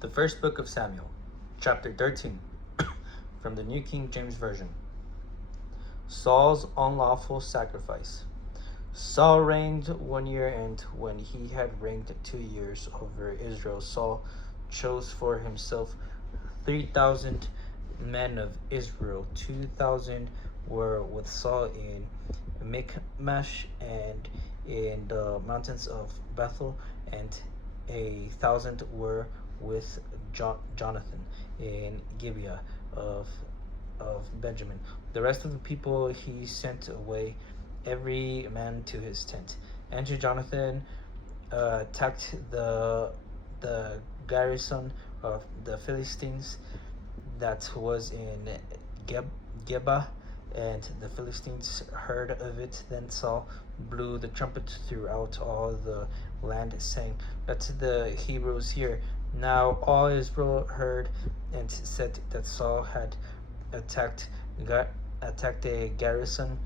The first book of Samuel, chapter 13, from the New King James Version. Saul's unlawful sacrifice. Saul reigned 1 year, and when he had reigned 2 years over Israel, Saul chose for himself 3,000 men of Israel. 2,000 were with Saul in Michmash and in the mountains of Bethel, and 1,000 were with Jonathan in Gibeah of Benjamin. The rest of the people he sent away, every man to his tent. Enter Jonathan attacked the garrison of the Philistines that was in Geba, and the Philistines heard of it. Then Saul blew the trumpet throughout all the land, saying, "Let the Hebrews hear." Now all Israel heard and said that Saul had attacked a garrison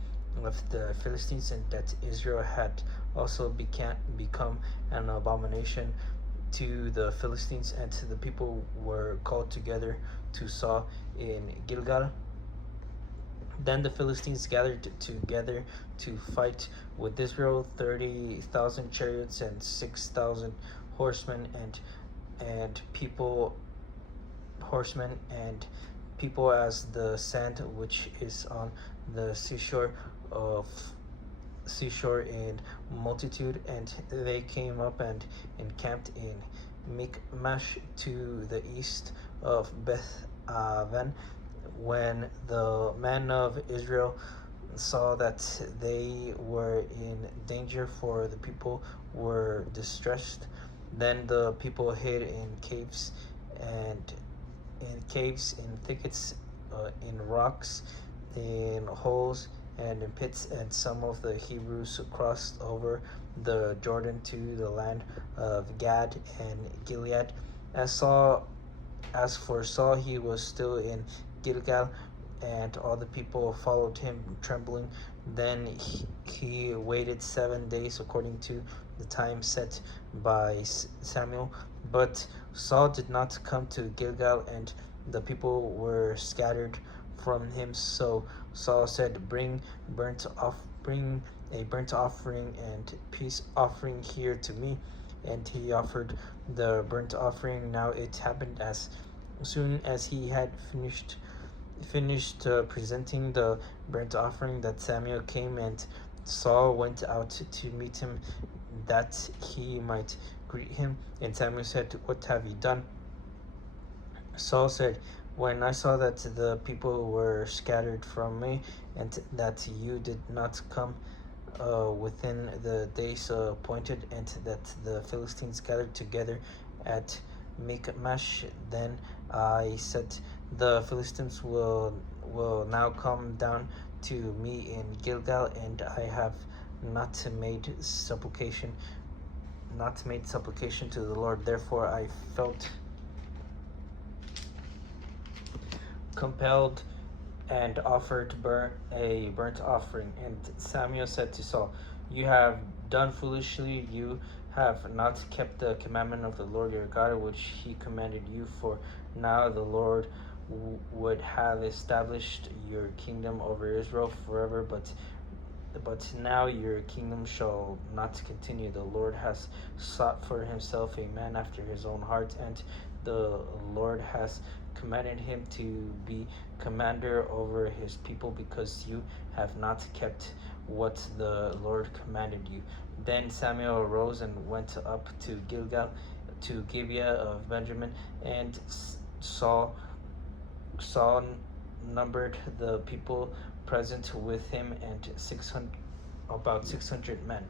of the Philistines, and that Israel had also become an abomination to the Philistines. And the people were called together to Saul in Gilgal. Then the Philistines gathered together to fight with Israel, 30,000 chariots and 6,000 horsemen and people as the sand which is on the seashore in multitude. And they came up and encamped in Michmash to the east of Beth Aven. When the men of Israel saw that they were in danger, for the people were distressed, then the people hid in caves, in thickets, in rocks, in holes, and in pits. And some of the Hebrews crossed over the Jordan to the land of Gad and Gilead. As for Saul, he was still in Gilgal, and all the people followed him trembling. Then he waited 7 days according to the time set by Samuel. But Saul did not come to Gilgal, and the people were scattered from him. So Saul said, Bring a burnt offering and peace offering here to me." And he offered the burnt offering. Now it happened, as soon as he had finished presenting the burnt offering, that Samuel came, and Saul went out to meet him, that he might greet him. And Samuel said, "What have you done?" Saul said, "When I saw that the people were scattered from me, and that you did not come within the days appointed, and that the Philistines gathered together at Michmash, then I said, the Philistines will now come down to me in Gilgal, and I have not made supplication to the Lord. Therefore I felt compelled and offered a burnt offering." And Samuel said to Saul, "You have done foolishly. You have not kept the commandment of the Lord your God, which he commanded you. For now the Lord would have established your kingdom over Israel forever, but now your kingdom shall not continue. The Lord has sought for himself a man after his own heart, and the Lord has commanded him to be commander over his people, because you have not kept what the Lord commanded you." Then Samuel arose and went up to Gilgal, to Gibeah of Benjamin, and Saul numbered the people present with him, and about 600 men.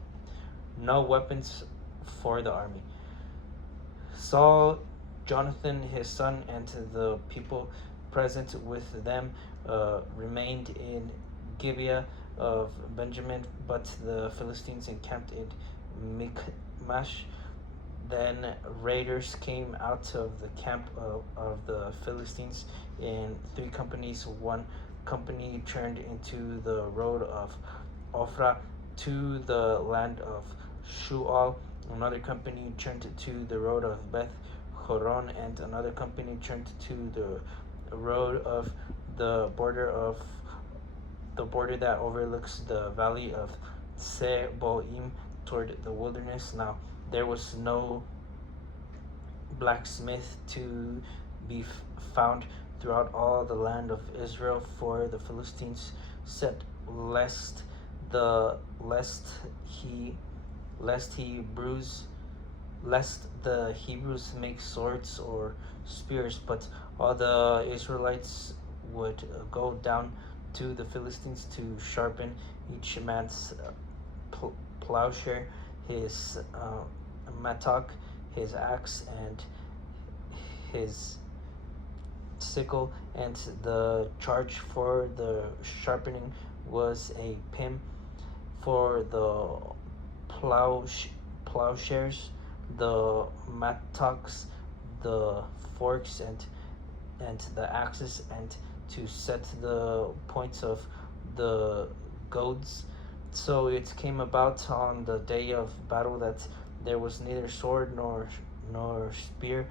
No weapons for the army. Saul, Jonathan his son, and the people present with them remained in Gibeah of Benjamin, but the Philistines encamped in Michmash. Then raiders came out of the camp of the Philistines in 3 companies. One company turned into the road of Ophrah to the land of Shual. Another company turned to the road of Beth Horon, and another company turned to the road of the border that overlooks the valley of Seboim toward the wilderness. Now there was no blacksmith to be found throughout all the land of Israel, for the Philistines said, lest the Hebrews make swords or spears. But all the Israelites would go down to the Philistines to sharpen each man's plowshare, his mattock, his axe, and his sickle. And the charge for the sharpening was a pim, for the plowshares, the mattocks, the forks, and the axes, and to set the points of the goads. So it came about on the day of battle that there was neither sword nor spear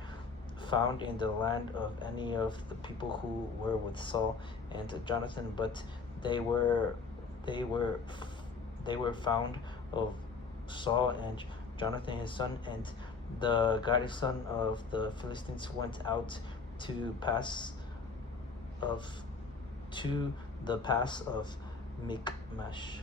found in the land of any of the people who were with Saul and Jonathan, but they were found of Saul and Jonathan his son. And the guided son of the Philistines went out to the pass of Michmash.